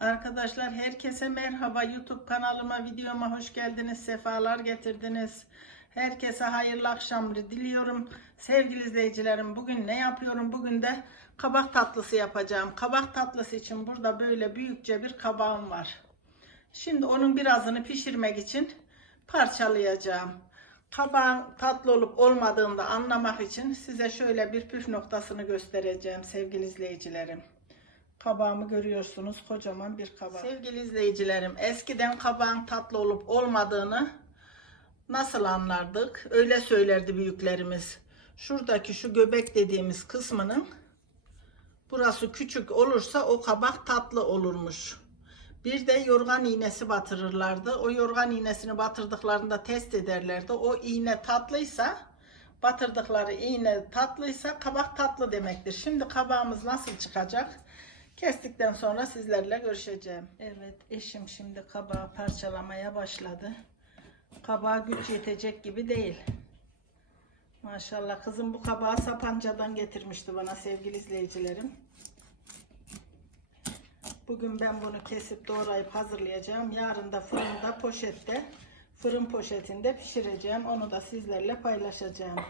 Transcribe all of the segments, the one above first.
Arkadaşlar herkese merhaba. YouTube kanalıma videoma hoş geldiniz sefalar getirdiniz. Herkese hayırlı akşamları diliyorum. Sevgili izleyicilerim bugün ne yapıyorum? Bugün de kabak tatlısı yapacağım. Kabak tatlısı için burada böyle büyükçe bir kabağım var. Şimdi onun birazını pişirmek için parçalayacağım. Kabağın tatlı olup olmadığını da anlamak için size şöyle bir püf noktasını göstereceğim sevgili izleyicilerim Kabağımı görüyorsunuz. Kocaman bir kabak. Sevgili izleyicilerim, eskiden kabağın tatlı olup olmadığını nasıl anlardık? Öyle söylerdi büyüklerimiz. Şuradaki şu göbek dediğimiz kısmının burası küçük olursa o kabak tatlı olurmuş. Bir de yorgan iğnesi batırırlardı. O yorgan iğnesini batırdıklarında test ederlerdi. O iğne tatlıysa batırdıkları iğne tatlıysa kabak tatlı demektir. Şimdi kabağımız nasıl çıkacak? Kestikten sonra sizlerle görüşeceğim. Evet eşim şimdi kabağı parçalamaya başladı. Kabağa güç yetecek gibi değil. Maşallah kızım bu kabağı Sapanca'dan getirmişti bana sevgili izleyicilerim. Bugün ben bunu kesip doğrayıp hazırlayacağım. Yarın da fırında poşette, fırın poşetinde pişireceğim. Onu da sizlerle paylaşacağım.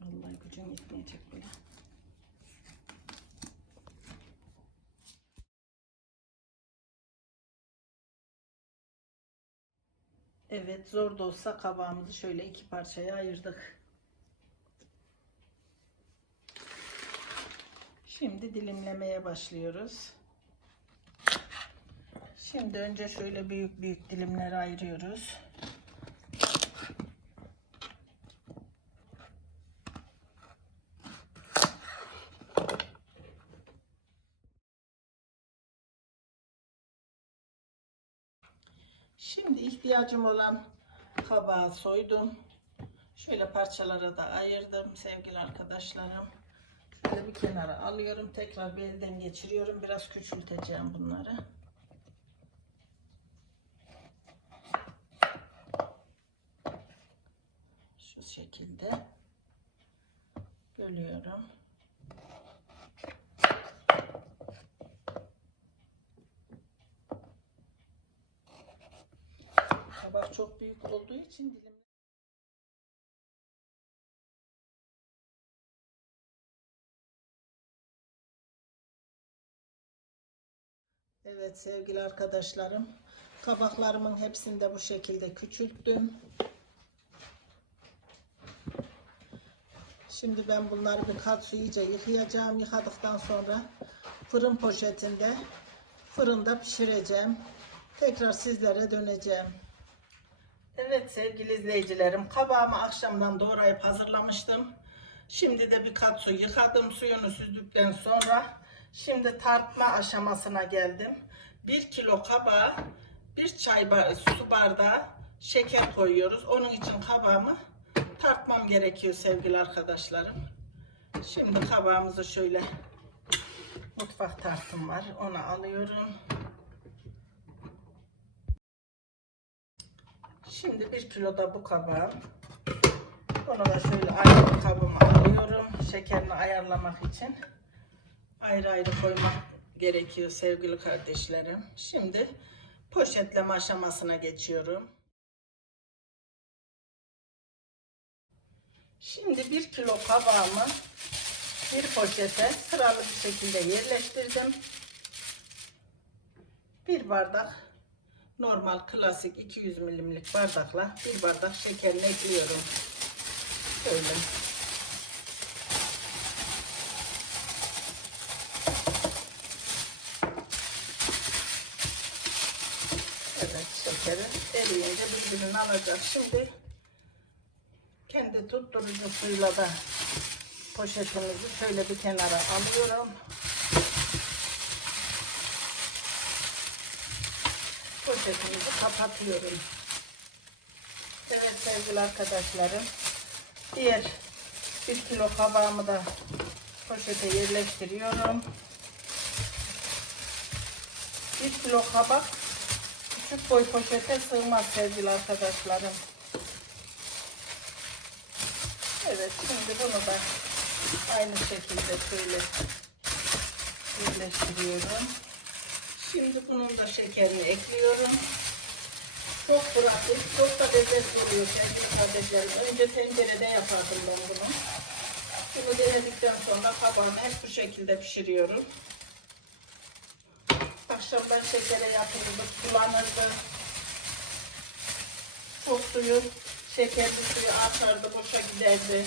Vallahi gücüm yetmeyecek bile. Evet zor da olsa kabağımızı şöyle iki parçaya ayırdık. Şimdi dilimlemeye başlıyoruz. Şimdi önce şöyle büyük büyük dilimlere ayırıyoruz. Şimdi ihtiyacım olan kabağı soydum. Şöyle parçalara da ayırdım sevgili arkadaşlarım. Şöyle bir kenara alıyorum. Tekrar bir elden geçiriyorum. Biraz küçülteceğim bunları. Şu şekilde bölüyorum. Kabak çok büyük olduğu için dilim Evet sevgili arkadaşlarım. Kabaklarımın hepsini de bu şekilde küçülttüm. Şimdi ben bunları bir kat su iyice yıkayacağım. Yıkadıktan sonra fırın poşetinde fırında pişireceğim. Tekrar sizlere döneceğim. Evet sevgili izleyicilerim kabağımı akşamdan doğrayıp hazırlamıştım. Şimdi de bir kat su yıkadım suyunu süzdükten sonra şimdi tartma aşamasına geldim. 1 kilo kabağa bir çay bar su bardağı şeker koyuyoruz. Onun için kabağımı tartmam gerekiyor sevgili arkadaşlarım. Şimdi kabağımızı şöyle mutfak tartım var. Onu alıyorum. Şimdi bir kilo da bu kabağım. Bunu da şöyle ayrı bir kabıma alıyorum. Şekerini ayarlamak için. Ayrı ayrı koymak gerekiyor sevgili kardeşlerim. Şimdi poşetleme aşamasına geçiyorum. Şimdi bir kilo kabağımı bir poşete sıralı bir şekilde yerleştirdim. Bir bardak normal klasik 200 milimlik bardakla bir bardak şekerini ekliyorum. Şöyle. Evet şekeri eriyince birbirini alacak. Şimdi kendi tutturucu suyla da poşetimizi şöyle bir kenara alıyorum. Poşetimizi kapatıyorum. Evet sevgili arkadaşlarım. Diğer bir kilo kabağımı da poşete yerleştiriyorum. Bir kilo kabak küçük boy poşete sığmaz sevgili arkadaşlarım. Evet şimdi bunu da aynı şekilde şöyle birleştiriyorum. Şimdi bunun da şekerini ekliyorum. Çok pratik, çok da lezzetli oluyor sevgili kardeşlerim. Önce tencerede yapardım ben bunu. Bunu denedikten sonra kabağımı hep bu şekilde pişiriyorum. Akşamdan şekere yatırılır, sulanırdı. Çok suyu, şekerli suyu artardı, boşa giderdi.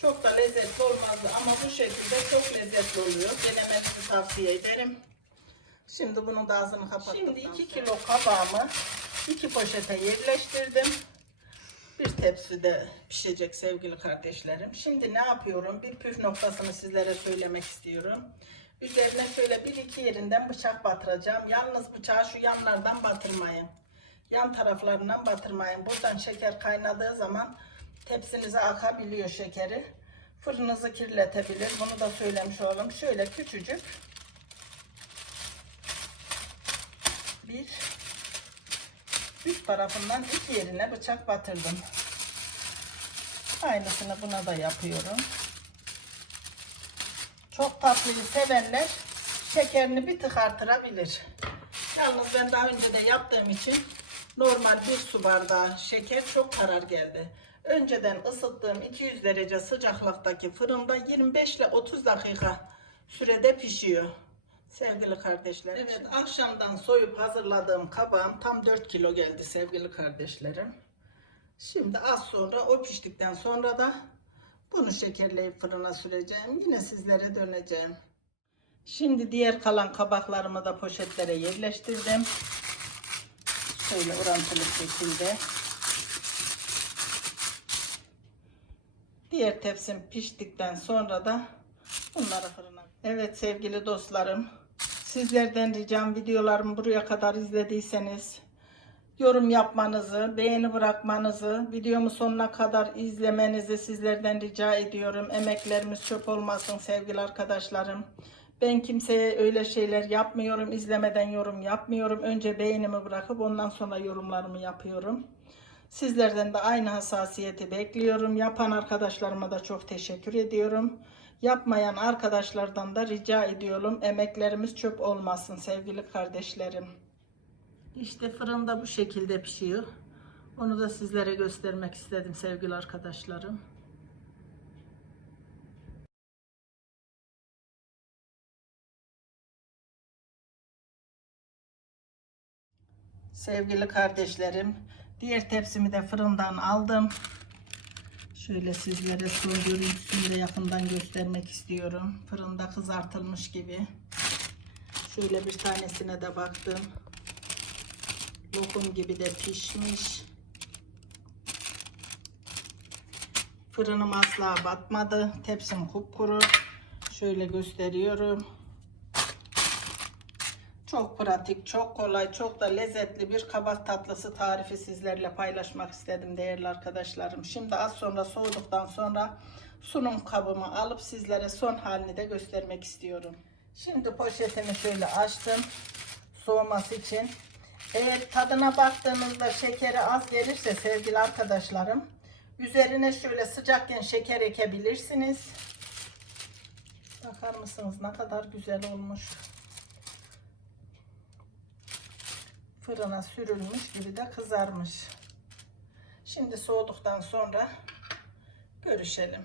Çok da lezzetli olmazdı ama bu şekilde çok lezzetli oluyor. Denemenizi tavsiye ederim. Şimdi bunun da ağzını kapattım. Şimdi 2 kilo kabağımı iki poşete yerleştirdim. Bir tepside pişecek sevgili kardeşlerim. Şimdi ne yapıyorum? Bir püf noktasını sizlere söylemek istiyorum. Üzerine şöyle bir iki yerinden bıçak batıracağım. Yalnız bıçağı şu yanlardan batırmayın. Yan taraflarından batırmayın. Buradan şeker kaynadığı zaman tepsinize akabiliyor şekeri. Fırınınızı kirletebilir. Bunu da söylemiş olalım. Şöyle küçücük bir üst tarafından iki yerine bıçak batırdım. Aynısını buna da yapıyorum. Çok tatlıyı sevenler şekerini bir tık artırabilir. Yalnız ben daha önce de yaptığım için normal bir su bardağı şeker çok karar geldi. Önceden ısıttığım 200 derece sıcaklıktaki fırında 25 ile 30 dakika sürede pişiyor. Sevgili kardeşler. Evet akşamdan soyup hazırladığım kabağım tam 4 kilo geldi sevgili kardeşlerim. Şimdi az sonra o piştikten sonra da bunu şekerleyip fırına süreceğim. Yine sizlere döneceğim. Şimdi diğer kalan kabaklarımı da poşetlere yerleştirdim. Şöyle orantılı şekilde. Diğer tepsim piştikten sonra da bunları fırına. Evet sevgili dostlarım. Sizlerden ricam videolarımı buraya kadar izlediyseniz yorum yapmanızı, beğeni bırakmanızı, videomu sonuna kadar izlemenizi sizlerden rica ediyorum. Emeklerimiz çöp olmasın sevgili arkadaşlarım. Ben kimseye öyle şeyler yapmıyorum. izlemeden yorum yapmıyorum. Önce beğenimi bırakıp ondan sonra yorumlarımı yapıyorum. Sizlerden de aynı hassasiyeti bekliyorum. Yapan arkadaşlarıma da çok teşekkür ediyorum. Yapmayan arkadaşlardan da rica ediyorum. Emeklerimiz çöp olmasın sevgili kardeşlerim. İşte fırında bu şekilde pişiyor. Onu da sizlere göstermek istedim sevgili arkadaşlarım. Sevgili kardeşlerim, diğer tepsimi de fırından aldım. Şöyle sizlere son görüntüsünü de yakından göstermek istiyorum. Fırında kızartılmış gibi. Şöyle bir tanesine de baktım. Lokum gibi de pişmiş. Fırınım asla batmadı. Tepsim kupkuru. Şöyle gösteriyorum. Çok pratik, çok kolay, çok da lezzetli bir kabak tatlısı tarifi sizlerle paylaşmak istedim değerli arkadaşlarım. Şimdi az sonra soğuduktan sonra sunum kabımı alıp sizlere son halini de göstermek istiyorum. Şimdi poşetimi şöyle açtım soğuması için. Eğer tadına baktığınızda şekeri az gelirse sevgili arkadaşlarım üzerine şöyle sıcakken şeker ekebilirsiniz. Bakar mısınız ne kadar güzel olmuş. Fırına sürülmüş gibi de kızarmış. Şimdi soğuduktan sonra görüşelim.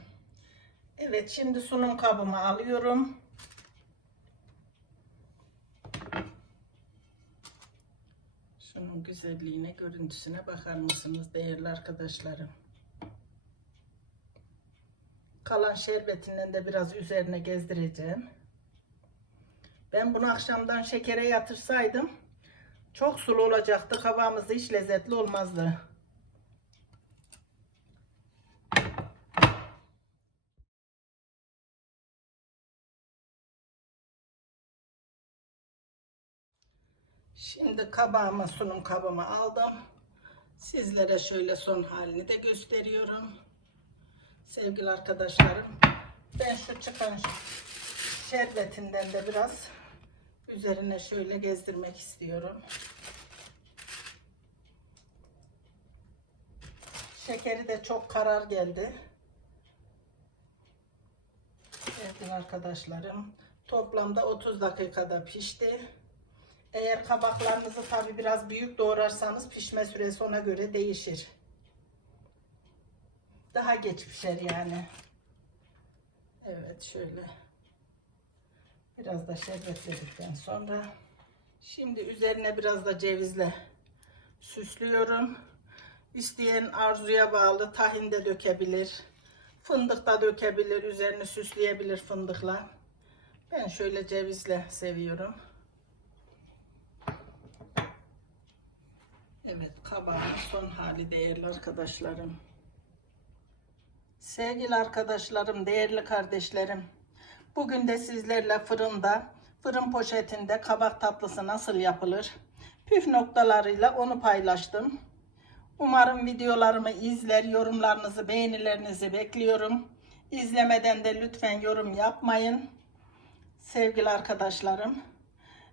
Evet şimdi sunum kabımı alıyorum. Şunun güzelliğine, görüntüsüne bakar mısınız değerli arkadaşlarım? Kalan şerbetinden de biraz üzerine gezdireceğim. Ben bunu akşamdan şekere yatırsaydım çok sulu olacaktı. Kabağımız hiç lezzetli olmazdı. Şimdi kabağımı, sunum kabımı aldım. Sizlere şöyle son halini de gösteriyorum. Sevgili arkadaşlarım, ben şu çıkan şerbetinden de biraz üzerine şöyle gezdirmek istiyorum. Şekeri de çok karar geldi. Evet arkadaşlarım. Toplamda 30 dakikada pişti. Eğer kabaklarınızı tabi biraz büyük doğrarsanız pişme süresi ona göre değişir. Daha geç pişer yani. Evet şöyle. Biraz da şerbetledikten sonra şimdi üzerine biraz da cevizle süslüyorum. İsteyen arzuya bağlı tahin de dökebilir. Fındık da dökebilir. Üzerini süsleyebilir fındıkla. Ben şöyle cevizle seviyorum. Evet kabağın son hali değerli arkadaşlarım. Sevgili arkadaşlarım, değerli kardeşlerim. Bugün de sizlerle fırında, fırın poşetinde kabak tatlısı nasıl yapılır? Püf noktalarıyla onu paylaştım. Umarım videolarımı izler, yorumlarınızı, beğenilerinizi bekliyorum. İzlemeden de lütfen yorum yapmayın. Sevgili arkadaşlarım.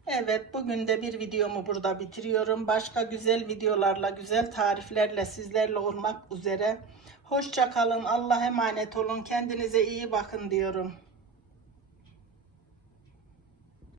Evet, bugün de bir videomu burada bitiriyorum. Başka güzel videolarla, güzel tariflerle sizlerle olmak üzere. Hoşça kalın, Allah'a emanet olun. Kendinize iyi bakın diyorum.